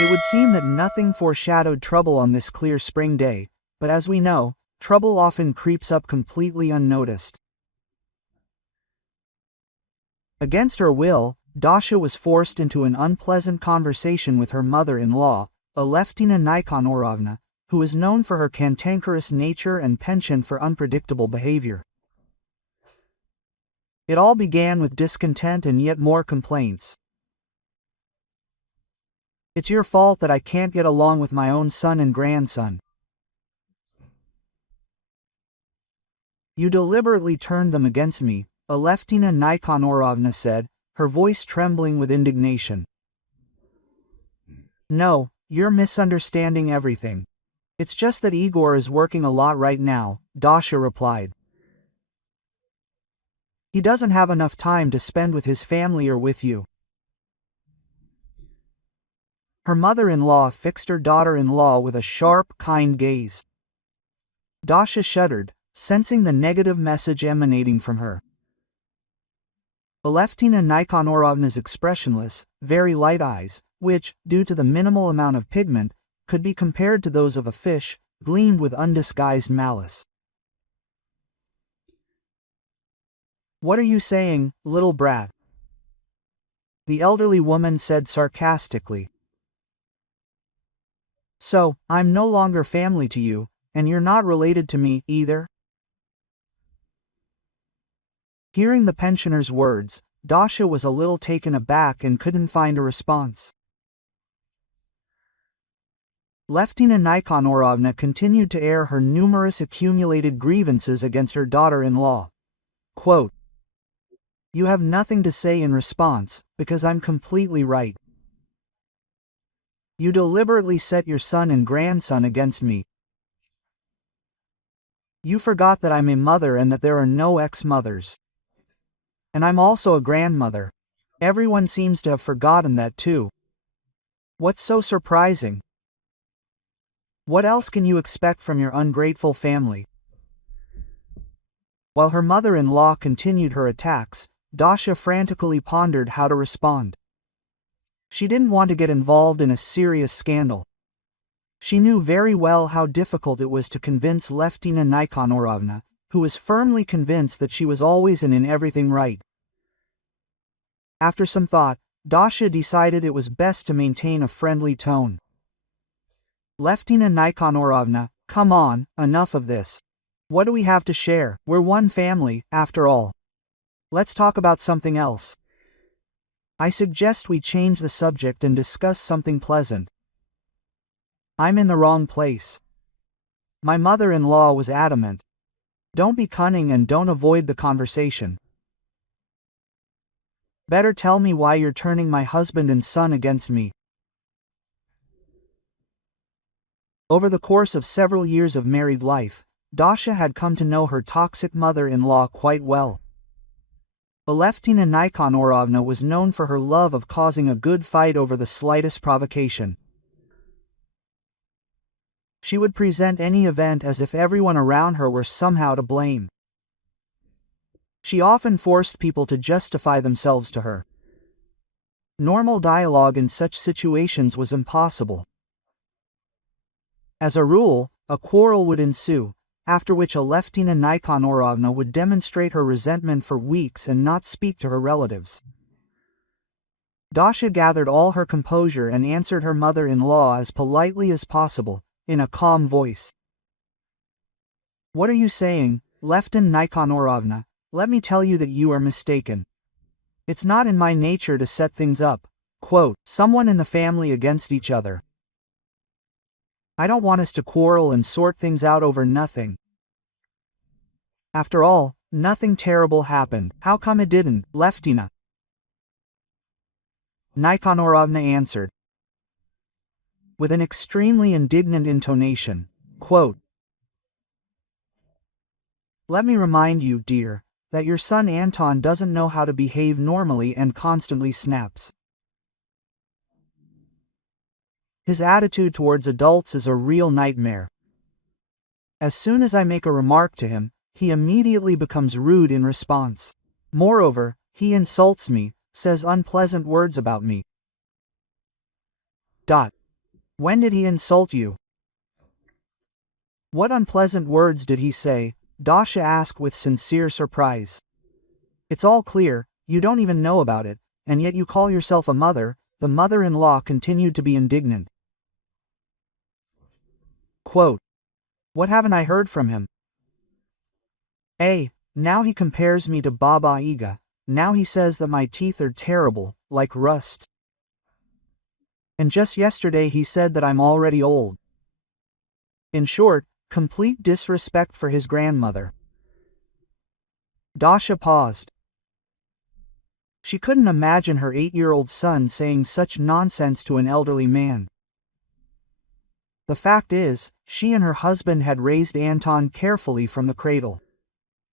It would seem that nothing foreshadowed trouble on this clear spring day, but as we know, trouble often creeps up completely unnoticed. Against her will, Dasha was forced into an unpleasant conversation with her mother-in-law, Aleftina Nikonorovna, who is known for her cantankerous nature and penchant for unpredictable behavior. It all began with discontent and yet more complaints. "It's your fault that I can't get along with my own son and grandson. You deliberately turned them against me," Aleftina Nikonorovna said, her voice trembling with indignation. "No, you're misunderstanding everything. It's just that Igor is working a lot right now," Dasha replied. "He doesn't have enough time to spend with his family or with you." Her mother-in-law fixed her daughter-in-law with a sharp, kind gaze. Dasha shuddered, sensing the negative message emanating from her. Aleftina Nikonorovna's expressionless, very light eyes, which, due to the minimal amount of pigment, could be compared to those of a fish, gleamed with undisguised malice. "What are you saying, little brat?" the elderly woman said sarcastically. "So, I'm no longer family to you, and you're not related to me, either?" Hearing the pensioner's words, Dasha was a little taken aback and couldn't find a response. Aleftina Nikonorovna continued to air her numerous accumulated grievances against her daughter-in-law. Quote, "You have nothing to say in response, because I'm completely right. You deliberately set your son and grandson against me. You forgot that I'm a mother and that there are no ex-mothers. And I'm also a grandmother. Everyone seems to have forgotten that too. What's so surprising? What else can you expect from your ungrateful family?" While her mother-in-law continued her attacks, Dasha frantically pondered how to respond. She didn't want to get involved in a serious scandal. She knew very well how difficult it was to convince Aleftina Nikonorovna, who was firmly convinced that she was always and in everything right. After some thought, Dasha decided it was best to maintain a friendly tone. "Aleftina Nikonorovna, come on, enough of this. What do we have to share? We're one family, after all. Let's talk about something else. I suggest we change the subject and discuss something pleasant." "I'm in the wrong place." My mother-in-law was adamant. "Don't be cunning and don't avoid the conversation. Better tell me why you're turning my husband and son against me." Over the course of several years of married life, Dasha had come to know her toxic mother-in-law quite well. Aleftina Nikonorovna was known for her love of causing a good fight over the slightest provocation. She would present any event as if everyone around her were somehow to blame. She often forced people to justify themselves to her. Normal dialogue in such situations was impossible. As a rule, a quarrel would ensue, after which Aleftina Nikonorovna would demonstrate her resentment for weeks and not speak to her relatives. Dasha gathered all her composure and answered her mother-in-law as politely as possible, in a calm voice. "What are you saying, Aleftina Nikonorovna? Let me tell you that you are mistaken. It's not in my nature to set things up, quote, someone in the family against each other. I don't want us to quarrel and sort things out over nothing. After all, nothing terrible happened. How come it didn't, Aleftina?" Nikonorovna answered, with an extremely indignant intonation, quote, "Let me remind you, dear, that your son Anton doesn't know how to behave normally and constantly snaps. His attitude towards adults is a real nightmare. As soon as I make a remark to him, he immediately becomes rude in response. Moreover, he insults me, says unpleasant words about me. When did he insult you? What unpleasant words did he say? Dasha asked with sincere surprise. It's all clear, you don't even know about it, and yet you call yourself a mother. The mother-in-law continued to be indignant. Quote, what haven't I heard from him? Now he compares me to Baba Yaga. Now he says that my teeth are terrible, like rust. And just yesterday he said that I'm already old. In short, complete disrespect for his grandmother. Dasha paused. She couldn't imagine her 8-year-old son saying such nonsense to an elderly man. The fact is, she and her husband had raised Anton carefully from the cradle.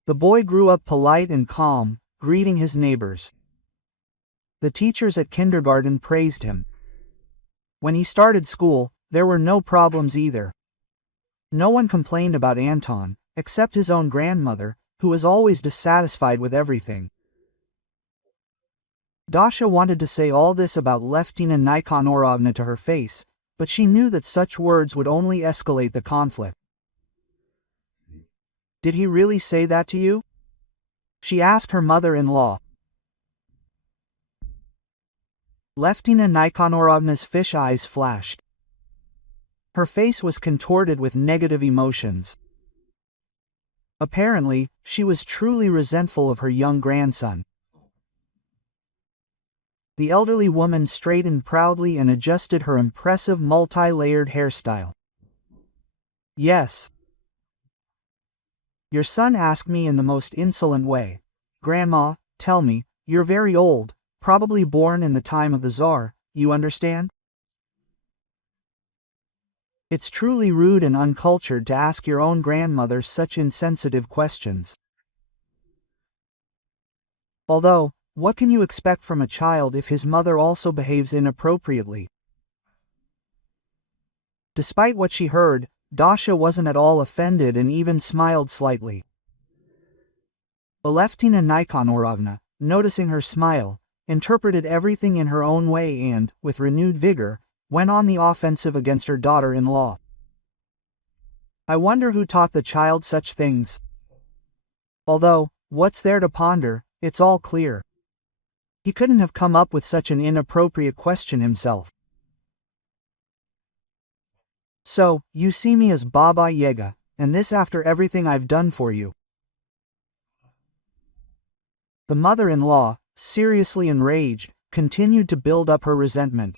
The boy grew up polite and calm, greeting his neighbors. The teachers at kindergarten praised him. When he started school, there were no problems either. No one complained about Anton, except his own grandmother, who was always dissatisfied with everything. Dasha wanted to say all this about Leftina Nikonorovna to her face, but she knew that such words would only escalate the conflict. Did he really say that to you? She asked her mother-in-law. Leftina Nikonorovna's fish eyes flashed. Her face was contorted with negative emotions. Apparently, she was truly resentful of her young grandson. The elderly woman straightened proudly and adjusted her impressive multi-layered hairstyle. Yes. Your son asked me in the most insolent way. Grandma, tell me, you're very old, probably born in the time of the Tsar, you understand? It's truly rude and uncultured to ask your own grandmother such insensitive questions. Although, what can you expect from a child if his mother also behaves inappropriately? Despite what she heard, Dasha wasn't at all offended and even smiled slightly. Aleftina Nikonorovna, noticing her smile, interpreted everything in her own way and, with renewed vigor, went on the offensive against her daughter-in-law. I wonder who taught the child such things. Although, what's there to ponder, it's all clear. He couldn't have come up with such an inappropriate question himself. So, you see me as Baba Yaga, and this after everything I've done for you. The mother-in-law, seriously enraged, continued to build up her resentment.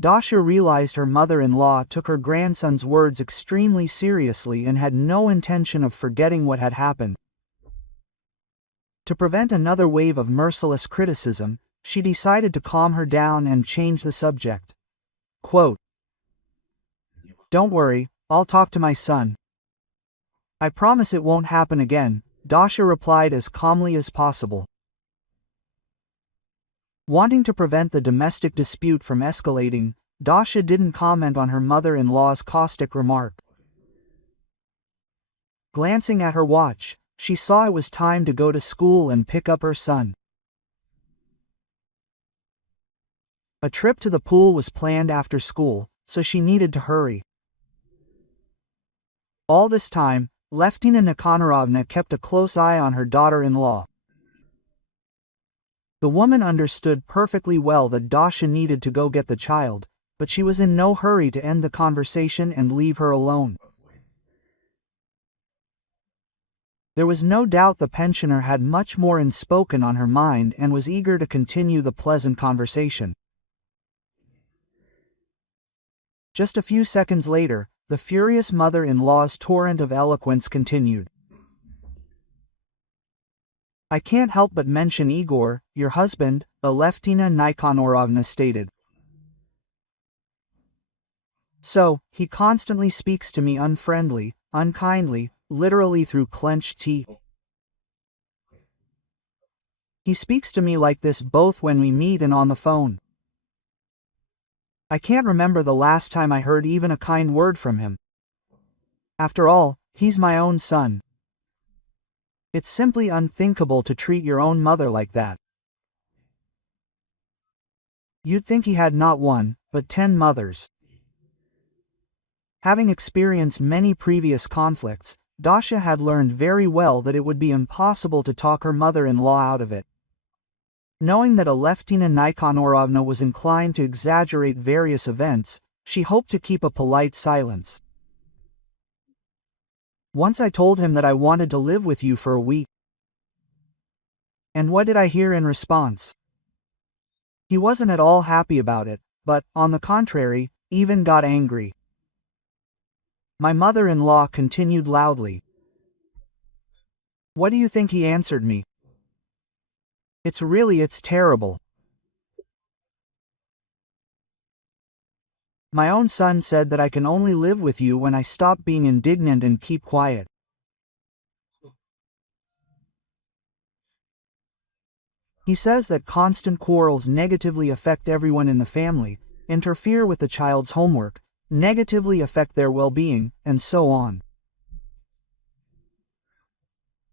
Dasha realized her mother-in-law took her grandson's words extremely seriously and had no intention of forgetting what had happened. To prevent another wave of merciless criticism, she decided to calm her down and change the subject. Quote, don't worry, I'll talk to my son. I promise it won't happen again, Dasha replied as calmly as possible. Wanting to prevent the domestic dispute from escalating, Dasha didn't comment on her mother-in-law's caustic remark. Glancing at her watch, she saw it was time to go to school and pick up her son. A trip to the pool was planned after school, so she needed to hurry. All this time, Leftina Nikonorovna kept a close eye on her daughter-in-law. The woman understood perfectly well that Dasha needed to go get the child, but she was in no hurry to end the conversation and leave her alone. There was no doubt the pensioner had much more unspoken on her mind and was eager to continue the pleasant conversation. Just a few seconds later, the furious mother-in-law's torrent of eloquence continued. I can't help but mention Igor, your husband, Aleftina Nikonorovna stated. So, he constantly speaks to me unfriendly, unkindly, literally through clenched teeth. He speaks to me like this both when we meet and on the phone. I can't remember the last time I heard even a kind word from him. After all, he's my own son. It's simply unthinkable to treat your own mother like that. You'd think he had not one, but 10 mothers. Having experienced many previous conflicts, Dasha had learned very well that it would be impossible to talk her mother-in-law out of it. Knowing that Aleftina Nikannorovna was inclined to exaggerate various events, she hoped to keep a polite silence. Once I told him that I wanted to live with you for a week. And what did I hear in response? He wasn't at all happy about it, but, on the contrary, even got angry. My mother-in-law continued loudly. What do you think he answered me? It's terrible. My own son said that I can only live with you when I stop being indignant and keep quiet. He says that constant quarrels negatively affect everyone in the family, interfere with the child's homework, negatively affect their well-being, and so on.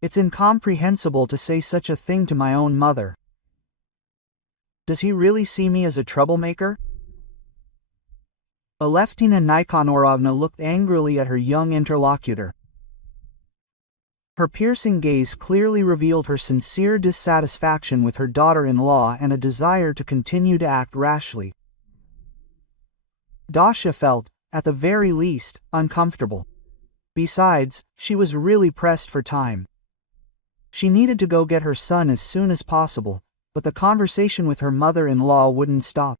It's incomprehensible to say such a thing to my own mother. Does he really see me as a troublemaker? Aleftina Nikannorovna looked angrily at her young interlocutor. Her piercing gaze clearly revealed her sincere dissatisfaction with her daughter-in-law and a desire to continue to act rashly. Dasha felt, at the very least, uncomfortable. Besides, she was really pressed for time. She needed to go get her son as soon as possible, but the conversation with her mother-in-law wouldn't stop.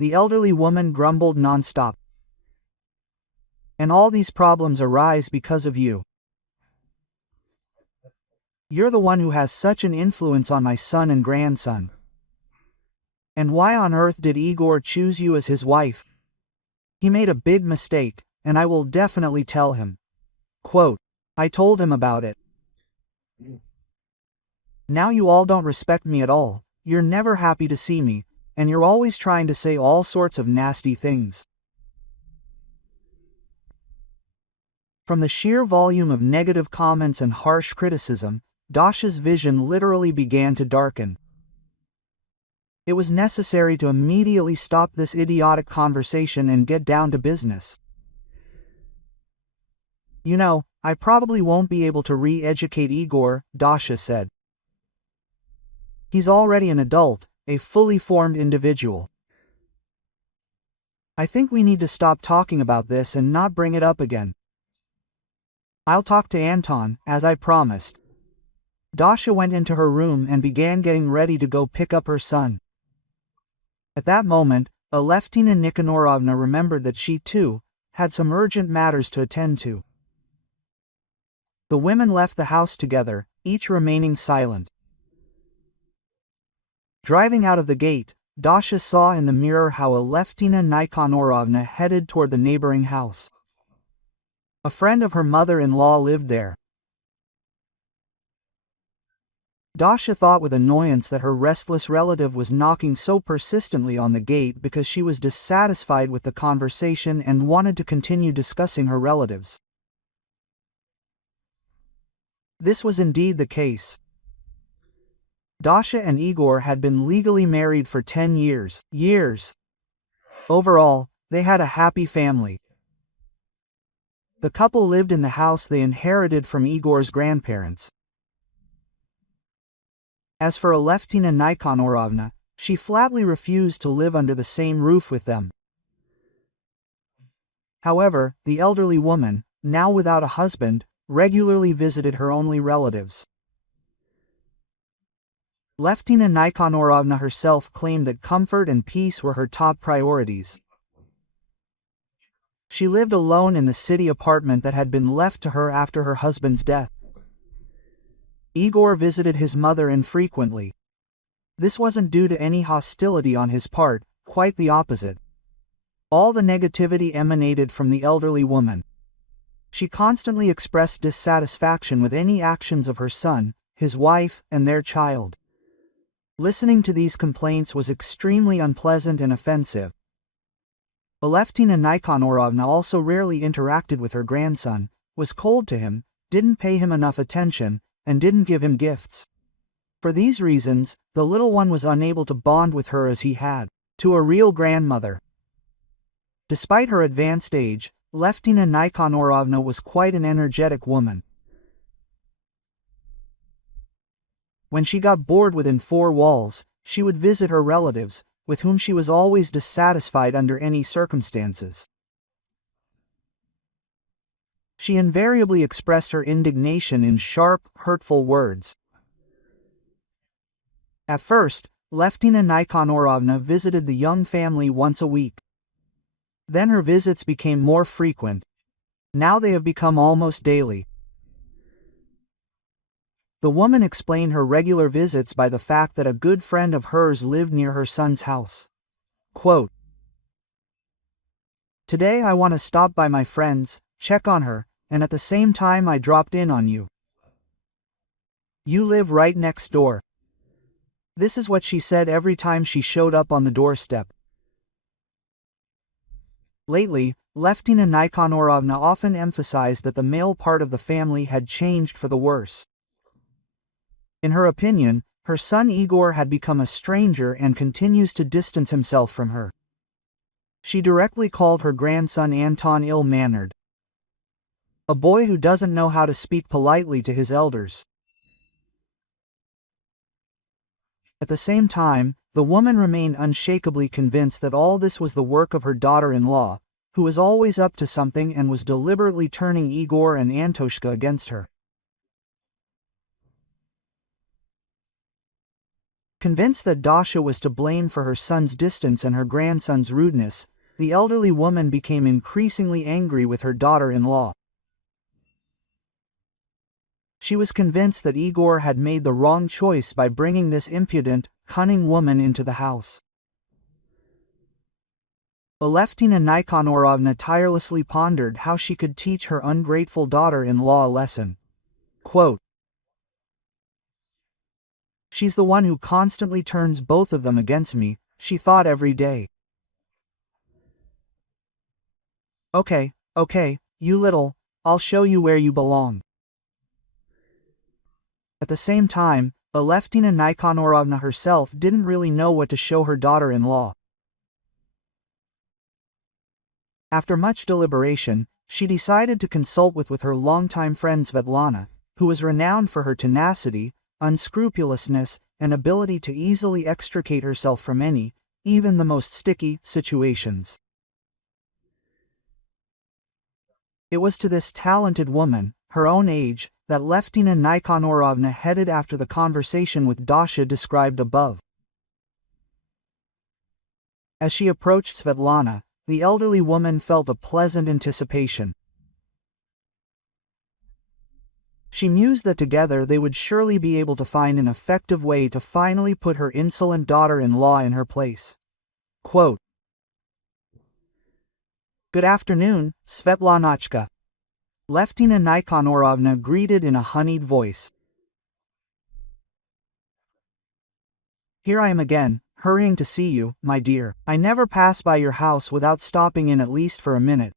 The elderly woman grumbled non-stop. And all these problems arise because of you. You're the one who has such an influence on my son and grandson. And why on earth did Igor choose you as his wife? He made a big mistake, and I will definitely tell him. Quote, I told him about it. Now you all don't respect me at all, you're never happy to see me, and you're always trying to say all sorts of nasty things. From the sheer volume of negative comments and harsh criticism, Dasha's vision literally began to darken. It was necessary to immediately stop this idiotic conversation and get down to business. You know, I probably won't be able to re-educate Igor, Dasha said. He's already an adult, a fully formed individual. I think we need to stop talking about this and not bring it up again. I'll talk to Anton, as I promised. Dasha went into her room and began getting ready to go pick up her son. At that moment, Aleftina Nikannorovna remembered that she, too, had some urgent matters to attend to. The women left the house together, each remaining silent. Driving out of the gate, Dasha saw in the mirror how Aleftina Nikannorovna headed toward the neighboring house. A friend of her mother-in-law lived there. Dasha thought with annoyance that her restless relative was knocking so persistently on the gate because she was dissatisfied with the conversation and wanted to continue discussing her relatives. This was indeed the case. Dasha and Igor had been legally married for 10 years. Overall, they had a happy family. The couple lived in the house they inherited from Igor's grandparents. As for Aleftina Nikannorovna, she flatly refused to live under the same roof with them. However, the elderly woman, now without a husband, regularly visited her only relatives. Aleftina Nikannorovna herself claimed that comfort and peace were her top priorities. She lived alone in the city apartment that had been left to her after her husband's death. Igor visited his mother infrequently. This wasn't due to any hostility on his part, quite the opposite. All the negativity emanated from the elderly woman. She constantly expressed dissatisfaction with any actions of her son, his wife, and their child. Listening to these complaints was extremely unpleasant and offensive. Aleftina Nikannorovna also rarely interacted with her grandson, was cold to him, didn't pay him enough attention, and didn't give him gifts. For these reasons, the little one was unable to bond with her as he had to a real grandmother. Despite her advanced age, Leftina Nikanórovna was quite an energetic woman. When she got bored within four walls, she would visit her relatives, with whom she was always dissatisfied under any circumstances. She invariably expressed her indignation in sharp, hurtful words. At first, Leftina Nikanórovna visited the young family once a week. Then her visits became more frequent. Now they have become almost daily. The woman explained her regular visits by the fact that a good friend of hers lived near her son's house. Quote, "Today I want to stop by my friend's, check on her, and at the same time I dropped in on you. You live right next door." This is what she said every time she showed up on the doorstep. Lately, Leftina Nikanórovna often emphasized that the male part of the family had changed for the worse. In her opinion, her son Igor had become a stranger and continues to distance himself from her. She directly called her grandson Anton ill-mannered. A boy who doesn't know how to speak politely to his elders. At the same time, the woman remained unshakably convinced that all this was the work of her daughter-in-law, who was always up to something and was deliberately turning Igor and Antoshka against her. Convinced that Dasha was to blame for her son's distance and her grandson's rudeness, the elderly woman became increasingly angry with her daughter-in-law. She was convinced that Igor had made the wrong choice by bringing this impudent, cunning woman into the house. Leftina Nikanórovna tirelessly pondered how she could teach her ungrateful daughter-in-law a lesson. Quote, "She's the one who constantly turns both of them against me," she thought every day. Okay, you little, I'll show you where you belong." At the same time, Leftina Nikanórovna herself didn't really know what to show her daughter-in-law. After much deliberation, she decided to consult with her longtime friend Svetlana, who was renowned for her tenacity, unscrupulousness, and ability to easily extricate herself from any, even the most sticky, situations. It was to this talented woman, her own age, that Leftina Nikanórovna headed after the conversation with Dasha described above. As she approached Svetlana, the elderly woman felt a pleasant anticipation. She mused that together they would surely be able to find an effective way to finally put her insolent daughter-in-law in her place. Quote, "Good afternoon, Svetlanachka." Leftina Nikanórovna greeted in a honeyed voice. "Here I am again, hurrying to see you, my dear. I never pass by your house without stopping in at least for a minute."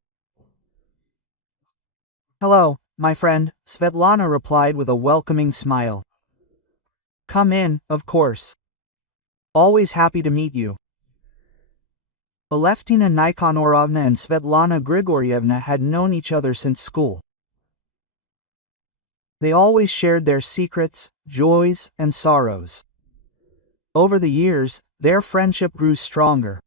"Hello, my friend," Svetlana replied with a welcoming smile. "Come in, of course. Always happy to meet you." Leftina Nikanórovna and Svetlana Grigorievna had known each other since school. They always shared their secrets, joys, and sorrows. Over the years, their friendship grew stronger.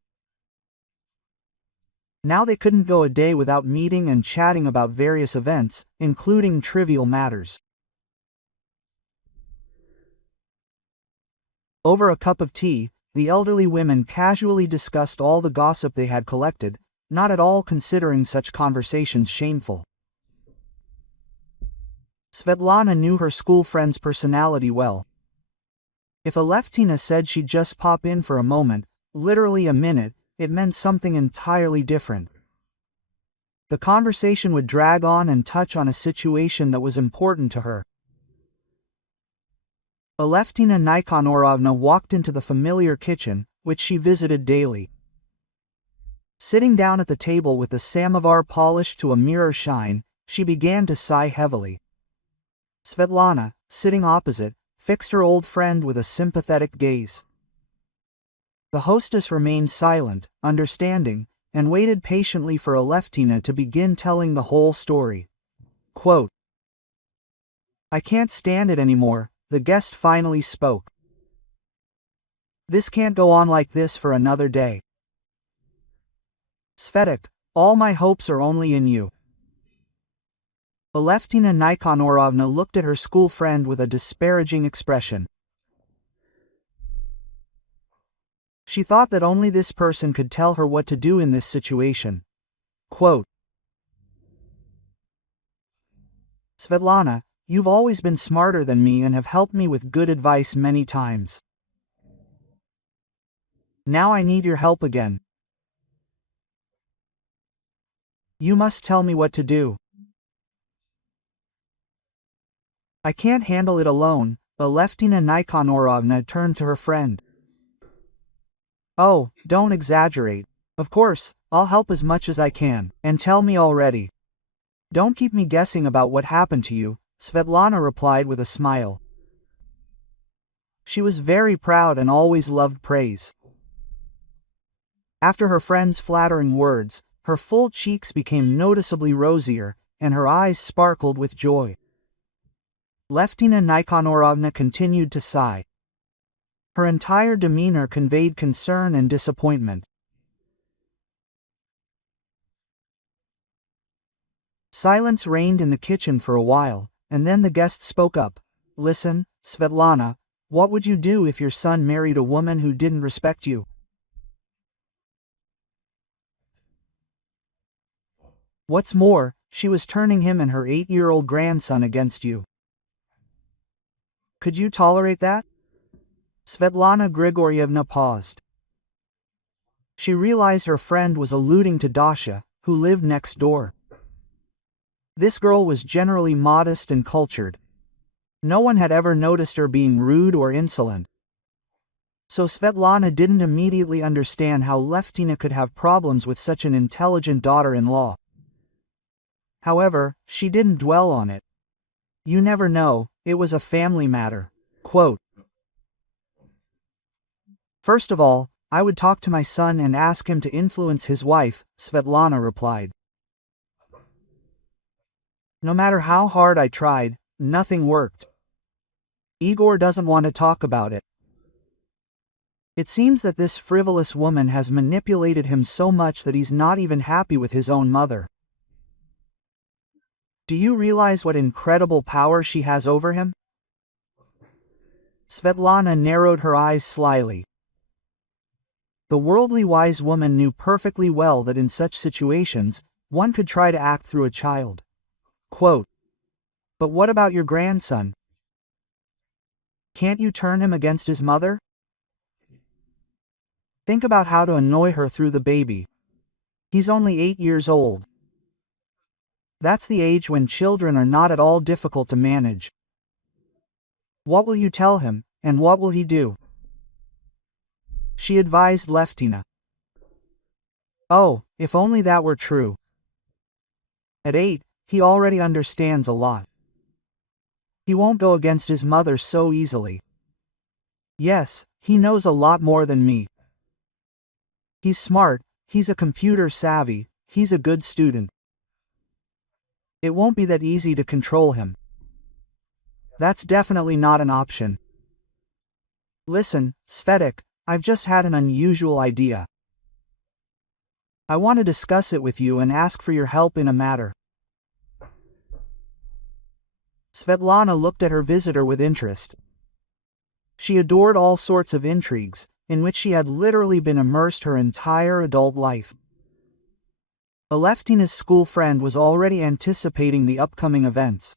Now they couldn't go a day without meeting and chatting about various events, including trivial matters. Over a cup of tea, the elderly women casually discussed all the gossip they had collected, not at all considering such conversations shameful. Svetlana knew her school friend's personality well. If Aleftina said she'd just pop in for a moment, literally a minute, it meant something entirely different. The conversation would drag on and touch on a situation that was important to her. Aleftina Nikanórovna walked into the familiar kitchen, which she visited daily. Sitting down at the table with the samovar polished to a mirror shine, she began to sigh heavily. Svetlana, sitting opposite, fixed her old friend with a sympathetic gaze. The hostess remained silent, understanding, and waited patiently for Aleftina to begin telling the whole story. Quote, "I can't stand it anymore," the guest finally spoke. "This can't go on like this for another day. Svetek, all my hopes are only in you." Aleftina Nikonorovna looked at her school friend with a disparaging expression. She thought that only this person could tell her what to do in this situation. Quote, "Svetlana, you've always been smarter than me and have helped me with good advice many times. Now I need your help again. You must tell me what to do. I can't handle it alone." Aleftina Nikonorovna turned to her friend. "Oh, don't exaggerate. Of course, I'll help as much as I can, and tell me already. Don't keep me guessing about what happened to you," Svetlana replied with a smile. She was very proud and always loved praise. After her friend's flattering words, her full cheeks became noticeably rosier, and her eyes sparkled with joy. Aleftina Nikonorovna continued to sigh. Her entire demeanor conveyed concern and disappointment. Silence reigned in the kitchen for a while, and then the guest spoke up. "Listen, Svetlana, what would you do if your son married a woman who didn't respect you? What's more, she was turning him and her 8-year-old grandson against you. Could you tolerate that?" Svetlana Grigoryevna paused. She realized her friend was alluding to Dasha, who lived next door. This girl was generally modest and cultured. No one had ever noticed her being rude or insolent. So Svetlana didn't immediately understand how Aleftina could have problems with such an intelligent daughter-in-law. However, she didn't dwell on it. You never know, it was a family matter. Quote, "First of all, I would talk to my son and ask him to influence his wife," Svetlana replied. "No matter how hard I tried, nothing worked. Igor doesn't want to talk about it. It seems that this frivolous woman has manipulated him so much that he's not even happy with his own mother. Do you realize what incredible power she has over him?" Svetlana narrowed her eyes slyly. The worldly wise woman knew perfectly well that in such situations, one could try to act through a child. Quote, "But what about your grandson? Can't you turn him against his mother? Think about how to annoy her through the baby. He's only 8 years old. That's the age when children are not at all difficult to manage. What will you tell him, and what will he do?" She advised Aleftina. "Oh, if only that were true. At 8, he already understands a lot. He won't go against his mother so easily. Yes, he knows a lot more than me. He's smart, he's a computer savvy, he's a good student. It won't be that easy to control him. That's definitely not an option. Listen, Svetek, I've just had an unusual idea. I want to discuss it with you and ask for your help in a matter." Svetlana looked at her visitor with interest. She adored all sorts of intrigues, in which she had literally been immersed her entire adult life. Aleftina's school friend was already anticipating the upcoming events.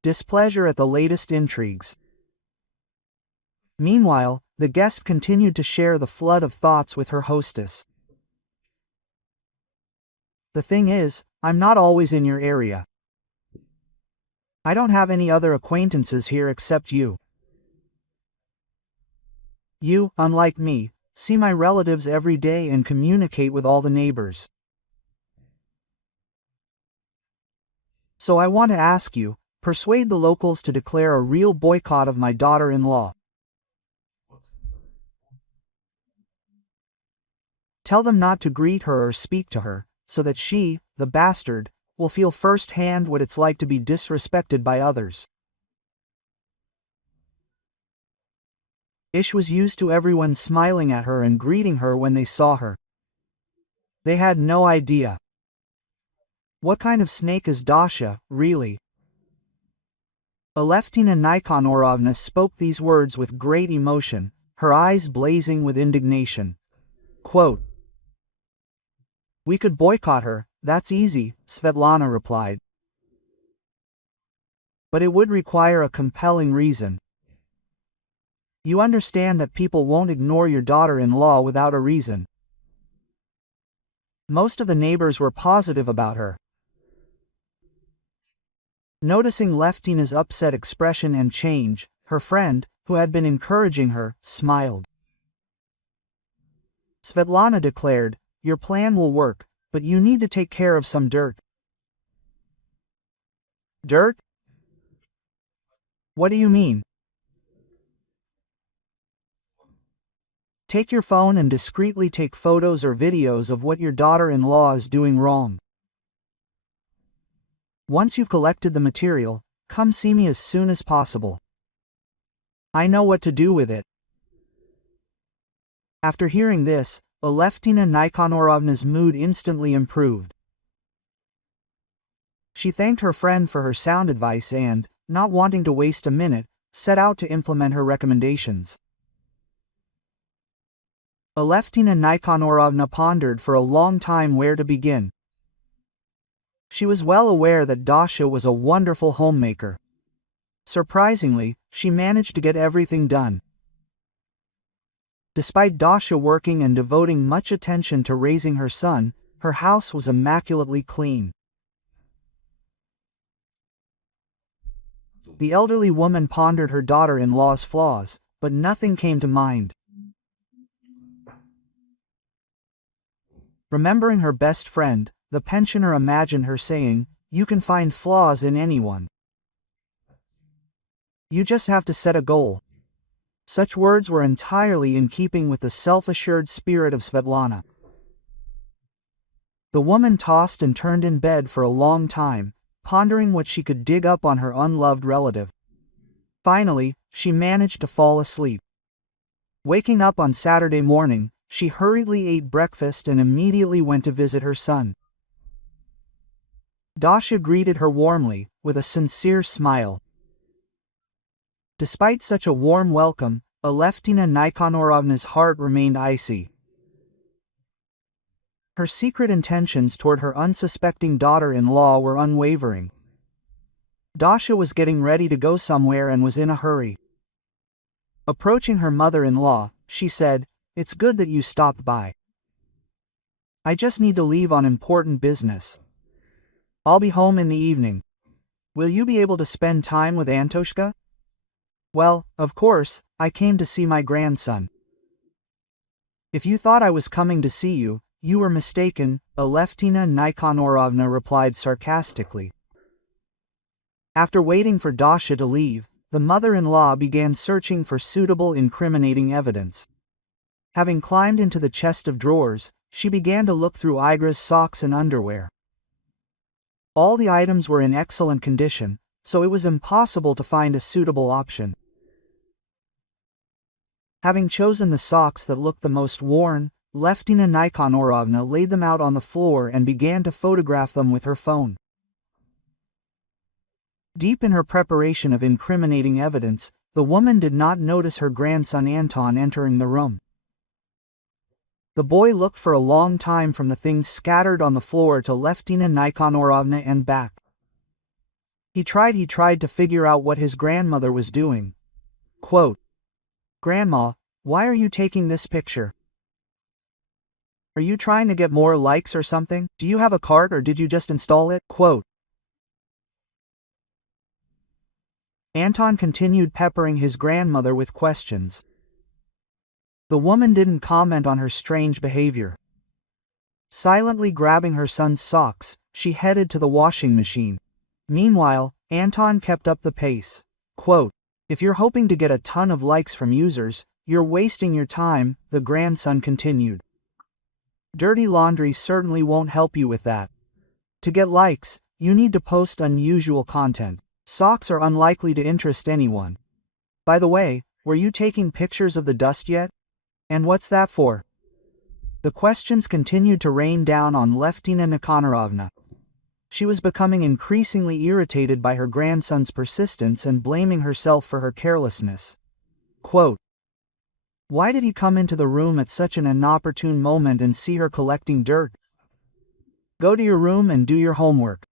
Displeasure at the latest intrigues. Meanwhile, the guest continued to share the flood of thoughts with her hostess. "The thing is, I'm not always in your area. I don't have any other acquaintances here except you. You, unlike me, see my relatives every day and communicate with all the neighbors. So I want to ask you, Persuade the locals to declare a real boycott of my daughter-in-law. Tell them not to greet her or speak to her, so that she, the bastard, will feel firsthand what it's like to be disrespected by others. Ish was used to everyone smiling at her and greeting her when they saw her. They had no idea. What kind of snake is Dasha, really? Aleftina Nikonorovna spoke these words with great emotion, her eyes blazing with indignation. Quote, "We could boycott her, that's easy," Svetlana replied. "But it would require a compelling reason. You understand that people won't ignore your daughter-in-law without a reason." Most of the neighbors were positive about her. Noticing Leftina's upset expression and change, her friend, who had been encouraging her, smiled. Svetlana declared, "Your plan will work, but you need to take care of some dirt." Dirt? What do you mean? Take your phone and discreetly take photos or videos of what your daughter-in-law is doing wrong. Once you've collected the material, come see me as soon as possible. I know what to do with it. After hearing this, Aleftina Nikonorovna's mood instantly improved. She thanked her friend for her sound advice and, not wanting to waste a minute, set out to implement her recommendations. Aleftina Nikonorovna pondered for a long time where to begin. She was well aware that Dasha was a wonderful homemaker. Surprisingly, she managed to get everything done. Despite Dasha working and devoting much attention to raising her son, her house was immaculately clean. The elderly woman pondered her daughter-in-law's flaws, but nothing came to mind. Remembering her best friend, the pensioner imagined her saying, "You can find flaws in anyone. You just have to set a goal." Such words were entirely in keeping with the self-assured spirit of Svetlana. The woman tossed and turned in bed for a long time, pondering what she could dig up on her unloved relative. Finally, she managed to fall asleep. Waking up on Saturday morning, she hurriedly ate breakfast and immediately went to visit her son. Dasha greeted her warmly, with a sincere smile. Despite such a warm welcome, Aleftina Nikonorovna's heart remained icy. Her secret intentions toward her unsuspecting daughter-in-law were unwavering. Dasha was getting ready to go somewhere and was in a hurry. Approaching her mother-in-law, she said, "It's good that you stopped by. I just need to leave on important business. I'll be home in the evening. Will you be able to spend time with Antoshka?" "Well, of course, I came to see my grandson." "If you thought I was coming to see you, you were mistaken," Aleftina Nikonorovna replied sarcastically. After waiting for Dasha to leave, the mother-in-law began searching for suitable incriminating evidence. Having climbed into the chest of drawers, she began to look through Igra's socks and underwear. All the items were in excellent condition, so it was impossible to find a suitable option. Having chosen the socks that looked the most worn, Aleftina Nikonorovna laid them out on the floor and began to photograph them with her phone. Deep in her preparation of incriminating evidence, the woman did not notice her grandson Anton entering the room. The boy looked for a long time from the things scattered on the floor to Aleftina Nikonorovna and back. He tried to figure out what his grandmother was doing. Quote, "Grandma, why are you taking this picture? Are you trying to get more likes or something? Do you have a cart or did you just install it?" Quote. Anton continued peppering his grandmother with questions. The woman didn't comment on her strange behavior. Silently grabbing her son's socks, she headed to the washing machine. Meanwhile, Anton kept up the pace. Quote, "If you're hoping to get a ton of likes from users, you're wasting your time," the grandson continued. "Dirty laundry certainly won't help you with that. To get likes, you need to post unusual content. Socks are unlikely to interest anyone. By the way, were you taking pictures of the dust yet? And what's that for?" The questions continued to rain down on Leftina Nikanorovna. She was becoming increasingly irritated by her grandson's persistence and blaming herself for her carelessness. Quote, "Why did he come into the room at such an inopportune moment and see her collecting dirt? Go to your room and do your homework.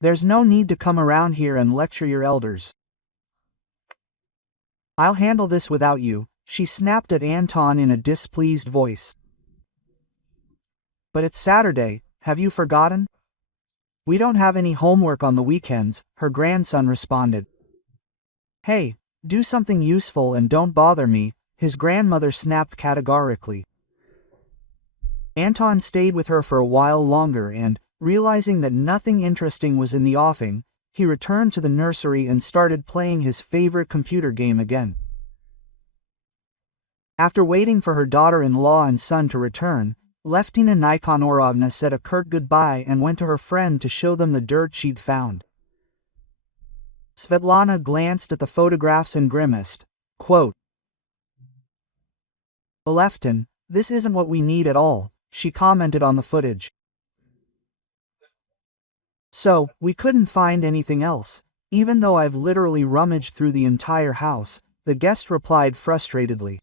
There's no need to come around here and lecture your elders. I'll handle this without you," she snapped at Anton in a displeased voice. "But it's Saturday, have you forgotten?" "We don't have any homework on the weekends," her grandson responded. "Hey, do something useful and don't bother me," his grandmother snapped categorically. Anton stayed with her for a while longer and, realizing that nothing interesting was in the offing, he returned to the nursery and started playing his favorite computer game again. After waiting for her daughter-in-law and son to return, Leftina Nikanorovna said a curt goodbye and went to her friend to show them the dirt she'd found. Svetlana glanced at the photographs and grimaced. Quote, "Aleftin, this isn't what we need at all," she commented on the footage. "So, we couldn't find anything else, even though I've literally rummaged through the entire house," the guest replied frustratedly.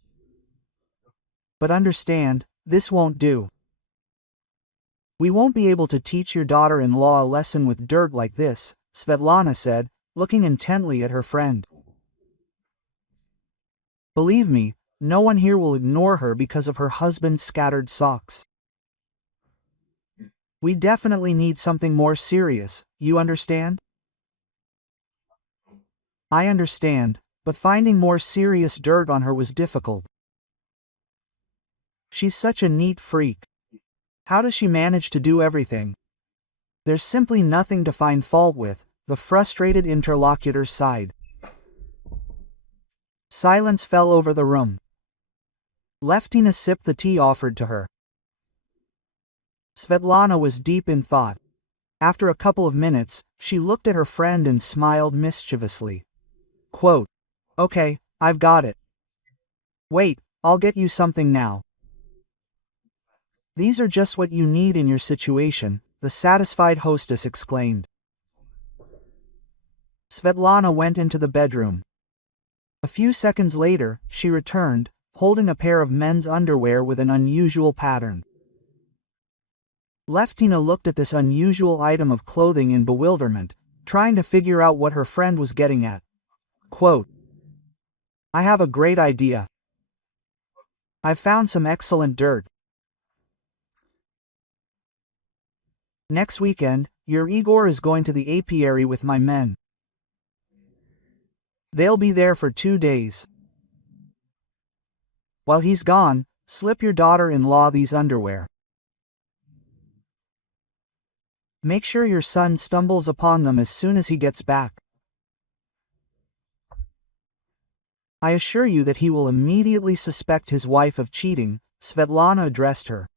"But understand, this won't do. We won't be able to teach your daughter-in-law a lesson with dirt like this," Svetlana said, looking intently at her friend. "Believe me, no one here will ignore her because of her husband's scattered socks. We definitely need something more serious, you understand?" "I understand, but finding more serious dirt on her was difficult. She's such a neat freak. How does she manage to do everything? There's simply nothing to find fault with," the frustrated interlocutor sighed. Silence fell over the room. Leftina sipped the tea offered to her. Svetlana was deep in thought. After a couple of minutes, she looked at her friend and smiled mischievously. Quote, "Okay, I've got it. Wait, I'll get you something now. These are just what you need in your situation," the satisfied hostess exclaimed. Svetlana went into the bedroom. A few seconds later, she returned, holding a pair of men's underwear with an unusual pattern. Leftina looked at this unusual item of clothing in bewilderment, trying to figure out what her friend was getting at. Quote, "I have a great idea. I've found some excellent dirt. Next weekend, your Igor is going to the apiary with my men. They'll be there for 2 days. While he's gone, slip your daughter-in-law these underwear. Make sure your son stumbles upon them as soon as he gets back. I assure you that he will immediately suspect his wife of cheating," Svetlana addressed her.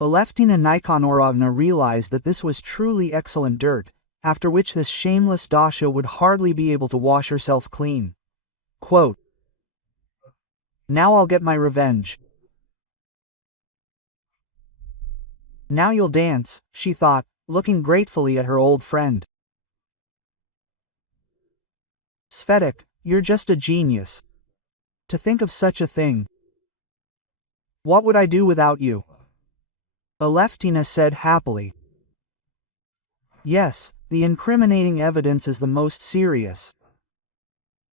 Aleftina Nikanorovna realized that this was truly excellent dirt, after which this shameless Dasha would hardly be able to wash herself clean. Quote, "Now I'll get my revenge. Now you'll dance," she thought, looking gratefully at her old friend. "Svetik, you're just a genius. To think of such a thing. What would I do without you?" Aleftina said happily. "Yes, the incriminating evidence is the most serious.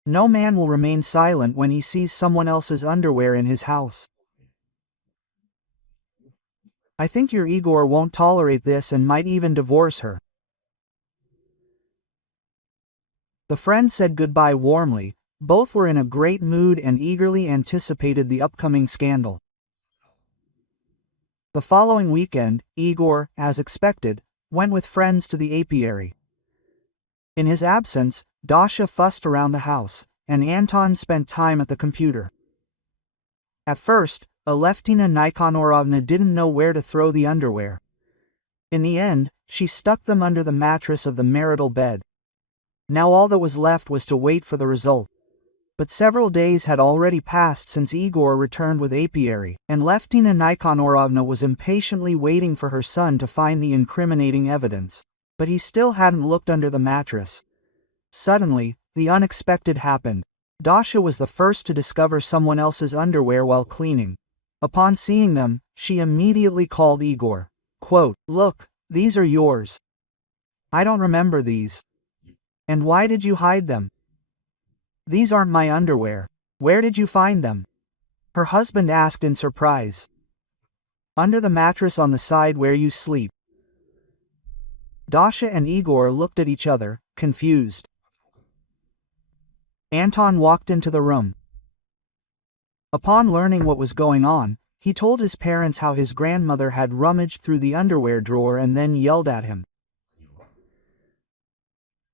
No man will remain silent when he sees someone else's underwear in his house. I think your Igor won't tolerate this and might even divorce her." The friends said goodbye warmly. Both were in a great mood and eagerly anticipated the upcoming scandal. The following weekend, Igor, as expected, went with friends to the apiary. In his absence, Dasha fussed around the house, and Anton spent time at the computer. At first, Aleftina Nikonorovna didn't know where to throw the underwear. In the end, she stuck them under the mattress of the marital bed. Now all that was left was to wait for the result. But several days had already passed since Igor returned with apiary, and Aleftina Nikonorovna was impatiently waiting for her son to find the incriminating evidence. But he still hadn't looked under the mattress. Suddenly, the unexpected happened. Dasha was the first to discover someone else's underwear while cleaning. Upon seeing them, she immediately called Igor. Quote, "Look, these are yours. I don't remember these. And why did you hide them? These aren't my underwear. Where did you find them?" Her husband asked in surprise. "Under the mattress on the side where you sleep." Dasha and Igor looked at each other, confused. Anton walked into the room. Upon learning what was going on, he told his parents how his grandmother had rummaged through the underwear drawer and then yelled at him.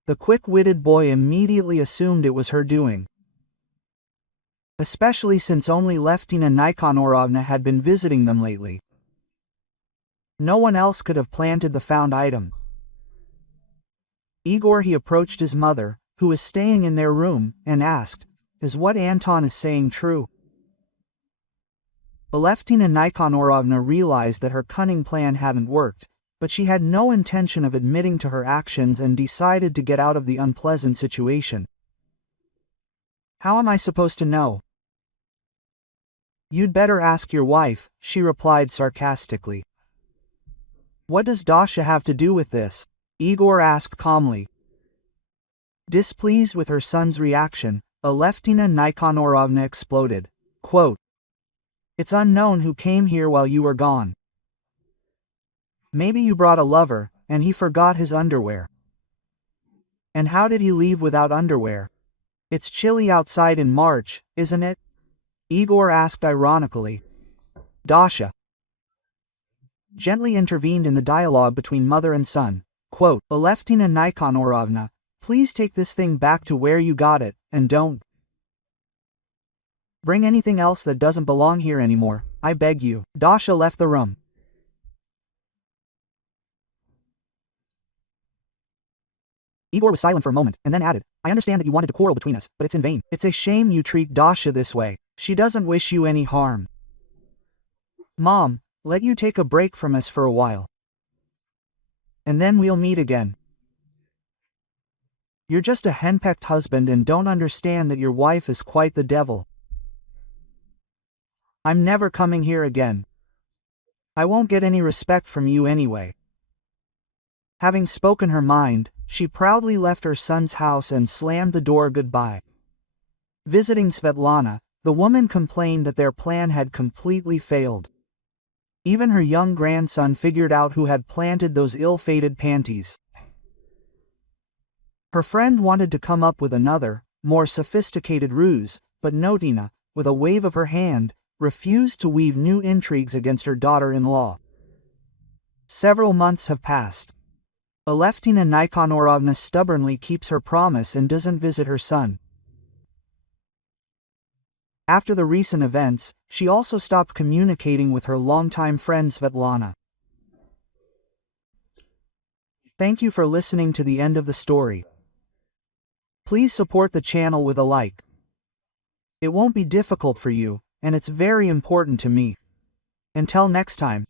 The quick-witted boy immediately assumed it was her doing. Especially since only Aleftina Nikonorovna had been visiting them lately. No one else could have planted the found item. He approached his mother, who was staying in their room, and asked, "Is what Anton is saying true?" Aleftina Nikonorovna realized that her cunning plan hadn't worked, but she had no intention of admitting to her actions and decided to get out of the unpleasant situation. "How am I supposed to know?" "You'd better ask your wife," she replied sarcastically. "What does Dasha have to do with this?" Igor asked calmly. Displeased with her son's reaction, Aleftina Nikonorovna exploded. Quote, "It's unknown who came here while you were gone. Maybe you brought a lover, and he forgot his underwear. And how did he leave without underwear? It's chilly outside in March, isn't it?" Igor asked ironically. Dasha gently intervened in the dialogue between mother and son. Quote, "Aleftina Nikonorovna, please take this thing back to where you got it, and don't bring anything else that doesn't belong here anymore, I beg you." Dasha left the room. Igor was silent for a moment, and then added, "I understand that you wanted to quarrel between us, but it's in vain. It's a shame you treat Dasha this way. She doesn't wish you any harm. Mom, let you take a break from us for a while. And then we'll meet again. You're just a henpecked husband and don't understand that your wife is quite the devil. I'm never coming here again. I won't get any respect from you anyway." Having spoken her mind, she proudly left her son's house and slammed the door goodbye. Visiting Svetlana, the woman complained that their plan had completely failed. Even her young grandson figured out who had planted those ill-fated panties. Her friend wanted to come up with another, more sophisticated ruse, but Notina, with a wave of her hand, refused to weave new intrigues against her daughter-in-law. Several months have passed. Aleftina Nikonorovna stubbornly keeps her promise and doesn't visit her son. After the recent events, she also stopped communicating with her longtime friend Svetlana. Thank you for listening to the end of the story. Please support the channel with a like. It won't be difficult for you, and it's very important to me. Until next time.